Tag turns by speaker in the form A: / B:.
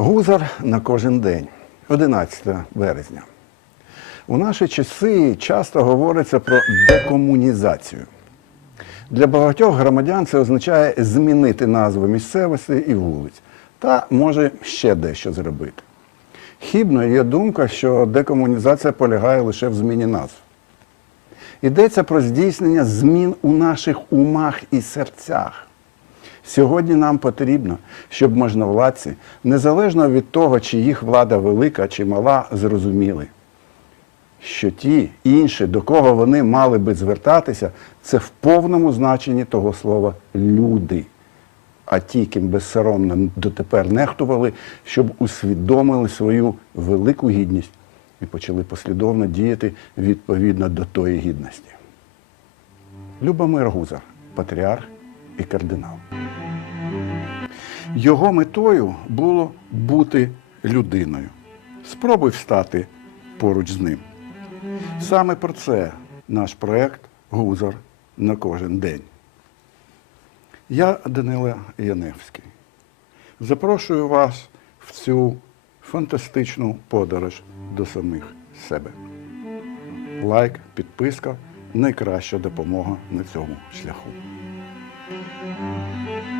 A: Гузар на кожен день, 11 березня. У наші часи часто говориться про декомунізацію. Для багатьох громадян це означає змінити назву місцевості і вулиць, та може ще дещо зробити. Хібною є думка, що декомунізація полягає лише в зміні назв. Йдеться про здійснення змін у наших умах і серцях. Сьогодні нам потрібно, щоб можновладці, незалежно від того, чи їх влада велика чи мала, зрозуміли, що ті інші, до кого вони мали би звертатися, це в повному значенні того слова люди. А ті, ким безсоромно дотепер нехтували, щоб усвідомили свою велику гідність і почали послідовно діяти відповідно до тої гідності. Любомир Гузар, патріарх і кардинал. Його метою було бути людиною. Спробуй встати поруч з ним. Саме про це наш проект Гузар на кожен день. Я Данила Яневський. Запрошую вас в цю фантастичну подорож до самих себе. Лайк, підписка найкраща допомога на цьому шляху. Música